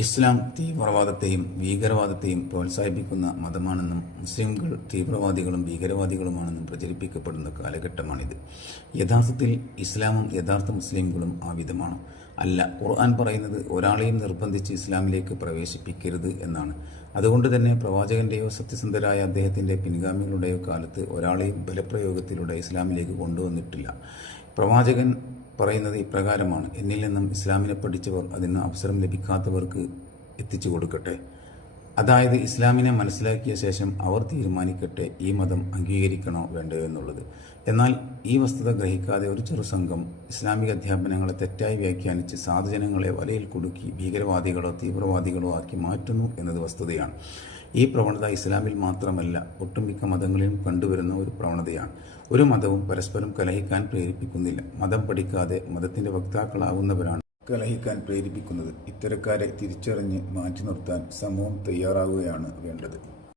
ഇസ്ലാം തീവ്രവാദത്തെയും ഭീകരവാദത്തെയും പ്രോത്സാഹിപ്പിക്കുന്ന മതമാണെന്നും മുസ്ലിംകൾ തീവ്രവാദികളും ഭീകരവാദികളുമാണെന്നും പ്രചരിപ്പിക്കപ്പെടുന്ന കാലഘട്ടമാണിത്. യഥാർത്ഥത്തിൽ ഇസ്ലാമും യഥാർത്ഥ മുസ്ലിംകളും ആ വിധമാണ് അല്ല. ഖുർആൻ പറയുന്നത് ഒരാളെയും നിർബന്ധിച്ച് ഇസ്ലാമിലേക്ക് പ്രവേശിപ്പിക്കരുത് എന്നാണ്. അതുകൊണ്ട് തന്നെ പ്രവാചകന്റെയോ സത്യസന്ധരായ അദ്ദേഹത്തിന്റെ പിൻഗാമികളുടെയോ കാലത്ത് ഒരാളെയും ബലപ്രയോഗത്തിലൂടെ ഇസ്ലാമിലേക്ക് കൊണ്ടുവന്നിട്ടില്ല. പ്രവാചകൻ പറയുന്നത് ഇപ്രകാരമാണ്: എന്നിൽ നിന്നും ഇസ്ലാമിനെ പഠിച്ചവർ അതിന് അവസരം ലഭിക്കാത്തവർക്ക് എത്തിച്ചു കൊടുക്കട്ടെ. അതായത് ഇസ്ലാമിനെ മനസ്സിലാക്കിയ ശേഷം അവർ തീരുമാനിക്കട്ടെ ഈ മതം അംഗീകരിക്കണോ വേണ്ടയോ എന്നുള്ളത്. എന്നാൽ ഈ വസ്തുത ഗ്രഹിക്കാതെ ഒരു ചെറുസംഘം ഇസ്ലാമിക അധ്യാപനങ്ങളെ തെറ്റായി വ്യാഖ്യാനിച്ച് സാധുജനങ്ങളെ വലയിൽ കുടുക്കി ഭീകരവാദികളോ തീവ്രവാദികളോ ആക്കി മാറ്റുന്നു എന്നത് വസ്തുതയാണ്. ഈ പ്രവണത ഇസ്ലാമിൽ മാത്രമല്ല, ഒട്ടുമിക്ക മതങ്ങളിലും കണ്ടുവരുന്ന ഒരു പ്രവണതയാണ്. ഒരു മതവും പരസ്പരം കലഹിക്കാൻ പ്രേരിപ്പിക്കുന്നില്ല. മതം പഠിക്കാതെ മതത്തിന്റെ വക്താക്കളാവുന്നവരാണ് കലഹിക്കാൻ പ്രേരിപ്പിക്കുന്നത്. ഇത്തരക്കാരെ തിരിച്ചറിഞ്ഞ് മാറ്റി നിർത്താൻ സമൂഹം തയ്യാറാവുകയാണ് വേണ്ടത്.